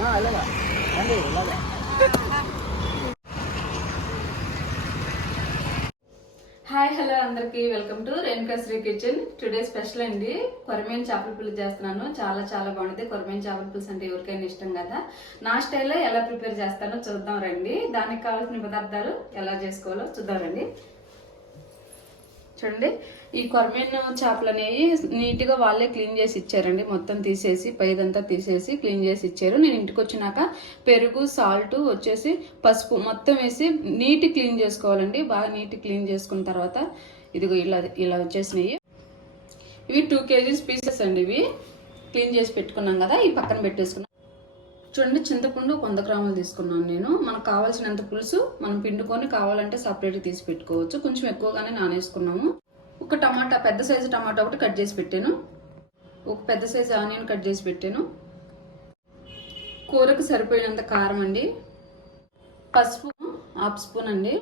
Hi hello అందరికి welcome to Renuka Sri kitchen. Today special అండి, కొరమేను చేపల పులుసు చేస్తున్నాను. చాలా చాలా బాగుంటుంది. కొరమేను చేపల పులుసు అంటే ఎవరికైనా ఇష్టం కదా. నా స్టైల్లో ఎలా ప్రిపేర్ చేస్తానో చూద్దాం రండి. దానికి కావాల్సిన పదార్థాలు ఎలా చేసుకోవాలో చూద్దాం రండి. చూడండి, ఈ కొరమేను చేపలు అనేవి నీట్గా వాళ్ళే క్లీన్ చేసి ఇచ్చారండి. మొత్తం తీసేసి పైదంతా తీసేసి క్లీన్ చేసి ఇచ్చారు. నేను ఇంటికి వచ్చినాక పెరుగు, సాల్ట్ వచ్చేసి పసుపు మొత్తం వేసి నీట్ క్లీన్ చేసుకోవాలండి. బాగా నీట్ క్లీన్ చేసుకున్న తర్వాత ఇదిగో ఇలా వచ్చేసినాయి. ఇవి 2 kgs పీసెస్ అండి. ఇవి క్లీన్ చేసి పెట్టుకున్నాం కదా, ఈ పక్కన పెట్టేసుకున్నాం. చూడండి, చింతపండు 100 గ్రాములు తీసుకున్నాను నేను. మనకు కావాల్సినంత పులుసు మనం పిండుకొని కావాలంటే సపరేట్గా తీసి పెట్టుకోవచ్చు. కొంచెం ఎక్కువగానే నానేసుకున్నాము. ఒక టమాటా, పెద్ద సైజు టమాటా ఒకటి కట్ చేసి పెట్టాను. ఒక పెద్ద సైజు ఆనియన్ కట్ చేసి పెట్టాను. కూరకు సరిపోయినంత కారం అండి. పసుపు 1/2 స్పూన్ అండి.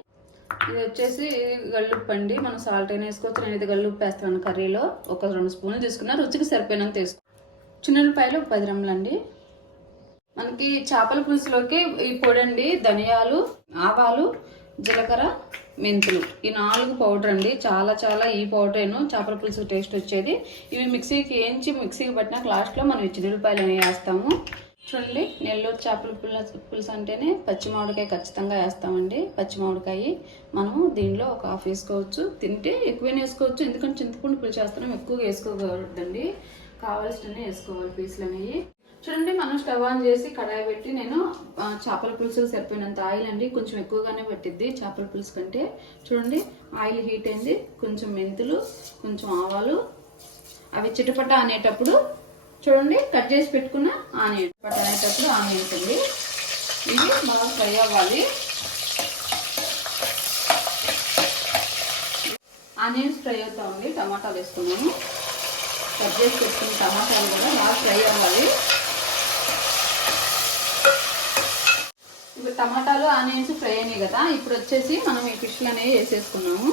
ఇది వచ్చేసి గల్లుప్పు అండి. మనం సాల్ట్ అయినా వేసుకోవచ్చు. నేను ఇది గల్లుప్పు వేస్తాను కర్రీలో. ఒక 2 స్పూన్లు తీసుకున్నా. రుచికి సరిపోయినంత వేసుకో. చిన్నపాయలు 10 గ్రాములు అండి. మనకి చేపల పులుసులోకి ఈ పొడి అండి, ధనియాలు, ఆవాలు, జీలకర్ర, మెంతులు, ఈ 4 పౌడర్ అండి. చాలా చాలా ఈ పౌడరేను చేపల పులుసు టేస్ట్ వచ్చేది. ఇవి మిక్సీకి పట్టినాక లాస్ట్లో మనం చిన్నులపాయలు అనేవి వేస్తాము. చూడండి, నెల్లూరు చేపల పులుసు అంటేనే పచ్చి మామిడికాయ ఖచ్చితంగా వేస్తామండి. పచ్చి మామిడికాయ మనము దీనిలో ఒక 1/2 వేసుకోవచ్చు. తింటే ఎక్కువైనా వేసుకోవచ్చు. ఎందుకంటే చింతపండు పులుసు వేస్తున్నాం, ఎక్కువగా వేసుకోకూడదండి. కావాల్సినవి వేసుకోవాలి పీసులు అనేవి. చూడండి, మనం స్టవ్ ఆన్ చేసి కడాయి పెట్టి నేను చేపల పులుసు సరిపోయినంత ఆయిల్ అండి. కొంచెం ఎక్కువగానే పట్టిద్ది చేపల పులుసు కంటే. చూడండి, ఆయిల్ హీట్ అయింది. కొంచెం మెంతులు, కొంచెం ఆవాలు, అవి చిటపట అనేటప్పుడు చూడండి కట్ చేసి పెట్టుకున్న ఆనియన్ అనేటప్పుడు ఆనియన్స్ అండి. ఇవి బాగా ఫ్రై అవ్వాలి. ఆనియన్స్ ఫ్రై అవుతా ఉంది. టమాటాలు వేసుకున్నాము. కట్ చేసి పెట్టుకున్న టమాటాలు కూడా బాగా ఫ్రై అవ్వాలి. ఇప్పుడు టమాటాలు, ఆనియన్స్ ఫ్రై అయినాయి కదా. ఇప్పుడు వచ్చేసి మనం ఈ ఫిష్లు అనేవి వేసేసుకున్నాము.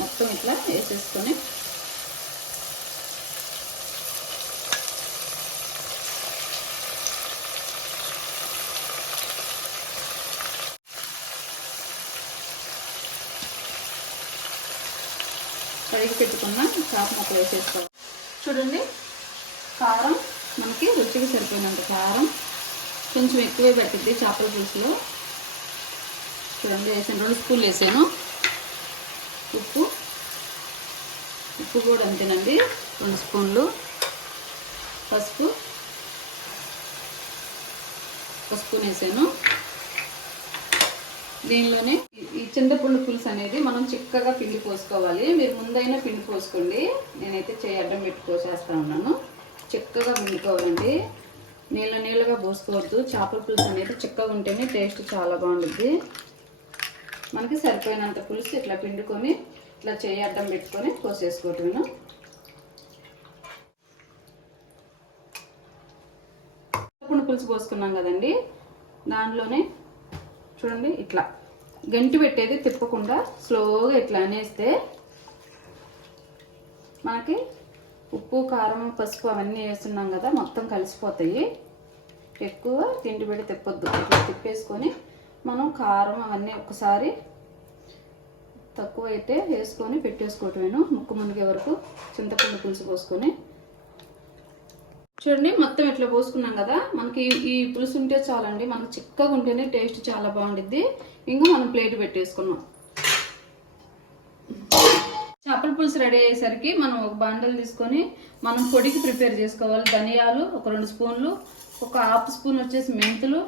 మొత్తం ఇట్లా వేసేసుకొని కడిగి పెట్టుకున్న చేప ముక్కలు వేసేసుకోవాలి. చూడండి, కారం మనకి రుచికి సరిపోయినంత కారం. కొంచెం ఎక్కువే పెట్టిద్ది చేపల పులుసులో. చూడండి, వేసాను 2 స్పూన్లు వేసాను. ఉప్పు కూడా అంతేనండి, 2 స్పూన్లు. పసుపు 1 స్పూన్ వేసాను. దీనిలోనే ఈ చింతపండు పులుసు అనేది మనం చిక్కగా పిండి పోసుకోవాలి. మీరు ముందైనా పిండి పోసుకోండి. నేనైతే చేయి అడ్డం పెట్టి పోసేస్తా ఉన్నాను. చిక్కగా పిండుకోవాలండి, నీళ్ళగా పోసుకోవద్దు. చేపల పులుసు అనేది చిక్కగా ఉంటేనే టేస్ట్ చాలా బాగుంటుంది. మనకి సరిపోయినంత పులుసు ఇట్లా పిండుకొని ఇట్లా చేయి అడ్డం పెట్టుకొని పోసేసుకోవటం. పులుసు పోసుకున్నాం కదండి, దాంట్లోనే చూడండి ఇట్లా గంటి పెట్టేది తిప్పకుండా స్లోగా ఇట్లా అనేస్తే మనకి ఉప్పు, కారం, పసుపు అవన్నీ వేస్తున్నాం కదా, మొత్తం కలిసిపోతాయి. ఎక్కువ తిండి పెట్టి తిప్పొద్దు. ఇట్లా తిప్పేసుకొని మనం కారం అవన్నీ ఒకసారి తక్కువ అయితే వేసుకొని పెట్టేసుకోవటమేను. ముక్కు మునిగే వరకు చింతపండు పులుసు పోసుకొని. చూడండి, మొత్తం ఇట్లా పోసుకున్నాం కదా. మనకి ఈ పులుసు ఉంటే చాలండి. మనకు చిక్కగా ఉంటేనే టేస్ట్ చాలా బాగుంటుంది. ఇంకా మనం ప్లేట్ పెట్టేసుకున్నాం. చేపల పులుసు రెడీ అయ్యేసరికి మనం ఒక బండలు తీసుకొని మనం పొడికి ప్రిపేర్ చేసుకోవాలి. ధనియాలు ఒక 2 స్పూన్లు, ఒక 1/2 స్పూన్ వచ్చేసి మెంతులు,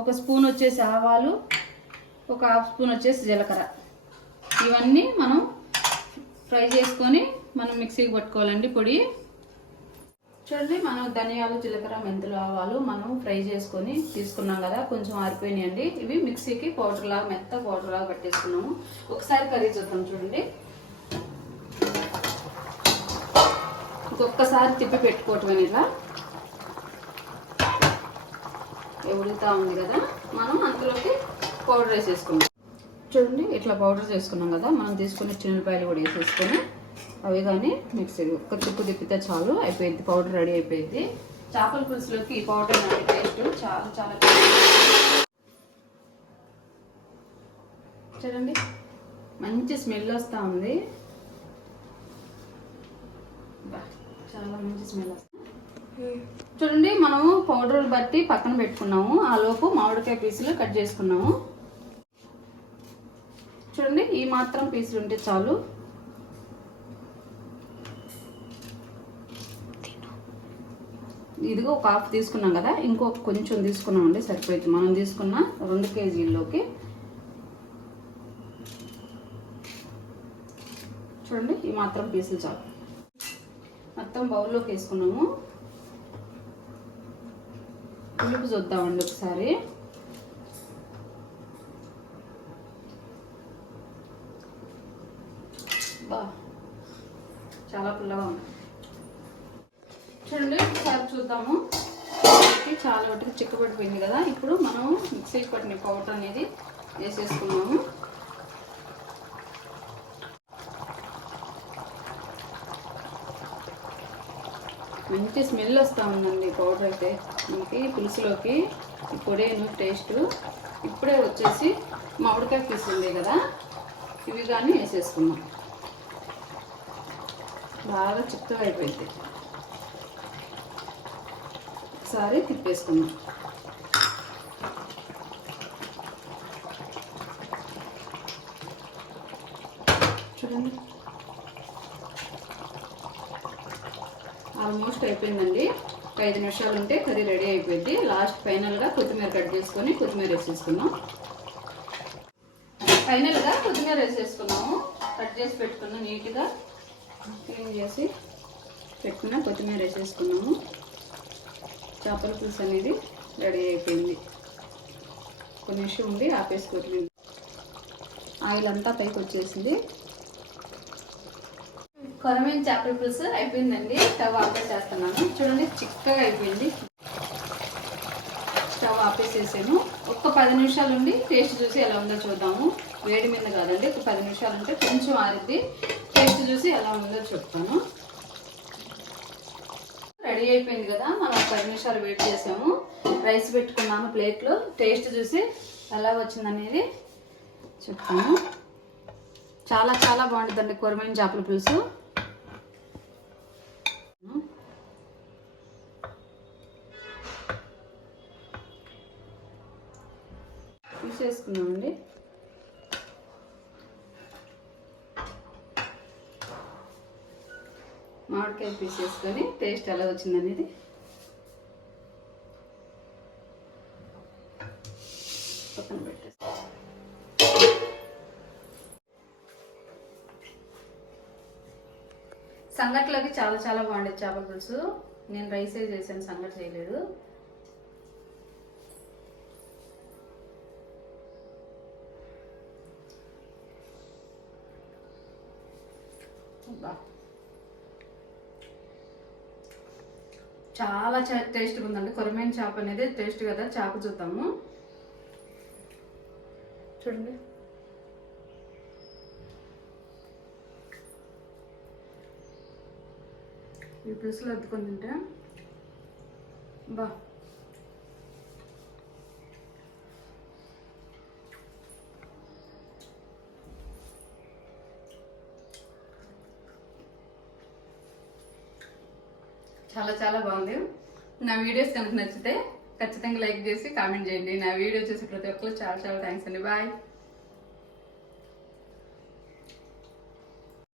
1 స్పూన్ వచ్చేసి ఆవాలు, ఒక 1/2 స్పూన్ వచ్చేసి జీలకర్ర. ఇవన్నీ మనం ఫ్రై చేసుకొని మనం మిక్సీకి పట్టుకోవాలండి పొడి. చూడండి, మనం ధనియాలు, జీలకర్ర, మెంతులు, ఆవాలు మనం ఫ్రై చేసుకొని తీసుకున్నాం కదా, కొంచెం ఆరిపోయినాయండి. ఇవి మిక్సీకి మెత్త పౌడర్ లాగా పట్టేసుకున్నాము. ఒకసారి కర్రీ చూద్దాం. చూడండి, ఒక్కసారి తిప్పి పెట్టుకోవటం. ఇలా ఉడుకుతా ఉంది కదా, మనం అందులోకి పౌడర్ వేసేసుకున్నాం. చూడండి, ఇట్లా పౌడర్ చేసుకున్నాం కదా. మనం తీసుకున్న చిన్నపాయలు కూడా వేసేసుకొని అవి కానీ మిక్సీ ఒక్క తిప్పు తిప్పితే చాలు అయిపోయింది, పౌడర్ రెడీ అయిపోయింది. చేపల పులుసులోకి ఈ పౌడర్ టేస్ట్ చాలా చాలా చూడండి, మంచి స్మెల్ వస్తూ ఉంది. చాలా మంచి స్మెల్ వస్తుంది. చూడండి, మనము పౌడర్ బట్టి పక్కన పెట్టుకున్నాము. ఆ లోపు మామిడికాయ పీసులు కట్ చేసుకున్నాము. చూడండి, ఈ మాత్రం పీసులు ఉంటే చాలు. ఇదిగో ఒక హాఫ్ తీసుకున్నాం కదా, ఇంకొక కొంచెం తీసుకున్నామండి, సరిపోయింది. మనం తీసుకున్న 2 కేజీల్లోకి చూడండి ఈ మాత్రం పీసులు చాలు. మొత్తం బౌల్లోకి వేసుకున్నాము. పులుపు చూద్దామండి ఒకసారి. బా చాలా పుల్లగా ఉంది. చూడండి ఒకసారి చూద్దాము. చాలా వాటికి చిక్కబడిపోయింది కదా. ఇప్పుడు మనం మిక్సీకి పట్టిన పౌడర్ అనేది వేసేసుకున్నాము. మంచి స్మెల్ వస్తూ ఉందండి పౌడర్ అయితే. మనకి పులుసులోకి ఇప్పుడేను టేస్ట్. ఇప్పుడే వచ్చేసి మామిడికాయ పీస్ ఉంది కదా, ఇవి కానీ వేసేసుకున్నాం. బాగా చిక్కగా అయిపోయింది. ఒకసారి తిప్పేసుకున్నాం. చూడండి ఆల్మోస్ట్ అయిపోయిందండి. 5 నిమిషాలు ఉంటే కర్రీ రెడీ అయిపోయింది. లాస్ట్ ఫైనల్గా కొత్తిమీర కట్ చేసుకొని కొత్తిమీర వేసేసుకున్నాం. ఫైనల్గా కొత్తిమీర వేసేసుకున్నాము. కట్ చేసి పెట్టుకున్నాం, నీట్గా క్లీన్ చేసి పెట్టుకున్న కొత్తిమీర వేసేసుకున్నాము. చేపల పులుసు అనేది రెడీ అయిపోయింది. కొన్ని నిమిషం ఉండి ఆపేసుకోవట్లేదు. ఆయిల్ అంతా పైకి వచ్చేసింది. కొరమేను చేపల పులుసు అయిపోయిందండి. స్టవ్ ఆపేసేస్తున్నాను. చూడండి చిక్కగా అయిపోయింది. స్టవ్ ఆపేసేసాను. ఒక్క 10 నిమిషాలు ఉండి టేస్ట్ చూసి ఎలా ఉందో చూద్దాము. వేడి మీద కాదండి, ఒక 10 నిమిషాలు ఉంటే కొంచెం ఆరిద్ది. టేస్ట్ చూసి ఎలా ఉందో చెప్తాను. రెడీ అయిపోయింది కదా, మనం 10 నిమిషాలు వెయిట్ చేసాము. రైస్ పెట్టుకున్నాము ప్లేట్లో. టేస్ట్ చూసి ఎలా వచ్చిందనేది చెప్తాను. చాలా చాలా బాగుంటుందండి కొరమేను చేపల పులుసు. తీసేసుకున్నామండి. మామిడికాయ పీస్ వేసుకొని టేస్ట్ ఎలా వచ్చిందనేది పక్కన పెట్టేస్తాం. సంగట్లోకి చాలా చాలా బాగుండేది చేపల పులుసు. నేను రైసే చేశాను, సంగటి చేయలేదు. చాలా టేస్ట్గా ఉందండి. కొరమేను చేప అనేది టేస్ట్ కదా. చేప చూద్దాము. చూడండి ఈ పులుసులో అద్దుకొని తింటే బా చాలా చాలా బాగుంది. నా వీడియోస్ కనుక నచ్చితే ఖచ్చితంగా లైక్ చేసి కామెంట్ చేయండి. నా వీడియో చూసి ప్రతి ఒక్కరు చాలా చాలా థ్యాంక్స్ అండి. బాయ్.